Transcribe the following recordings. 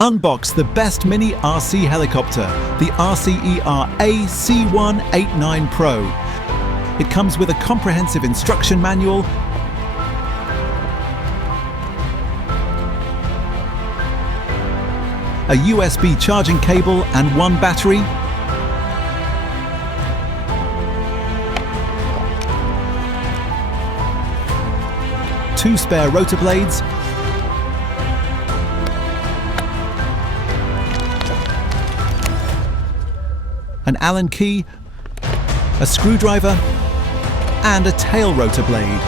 Unbox the best mini RC helicopter, the RC ERA C189 Pro. It comes with a comprehensive instruction manual, a USB charging cable and one battery, two spare rotor blades, an Allen key, a screwdriver, and a tail rotor blade.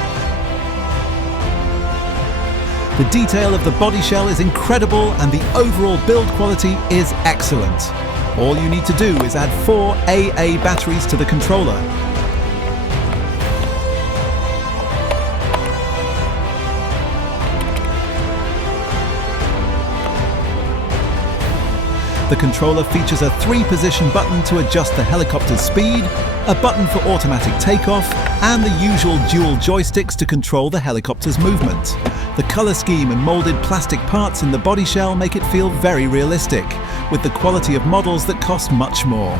The detail of the body shell is incredible and the overall build quality is excellent. All you need to do is add 4 AA batteries to the controller. The controller features a 3-position button to adjust the helicopter's speed, a button for automatic takeoff, and the usual dual joysticks to control the helicopter's movement. The color scheme and molded plastic parts in the body shell make it feel very realistic, with the quality of models that cost much more.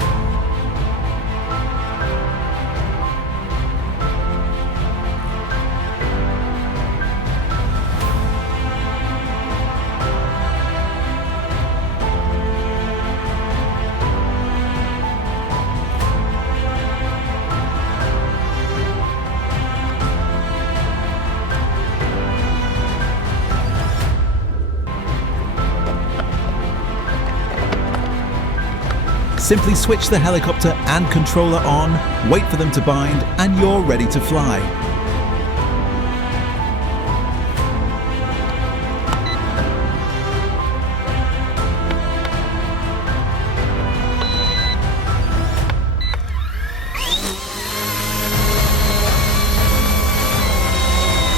Simply switch the helicopter and controller on, wait for them to bind, and you're ready to fly.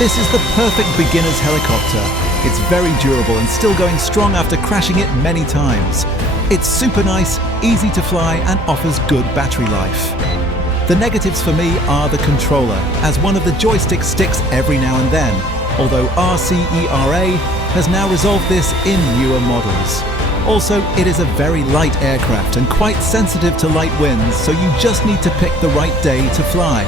This is the perfect beginner's helicopter. It's very durable and still going strong after crashing it many times. It's super nice, easy to fly, and offers good battery life. The negatives for me are the controller, as one of the joysticks sticks every now and then, although RC ERA has now resolved this in newer models. Also, it is a very light aircraft and quite sensitive to light winds, so you just need to pick the right day to fly.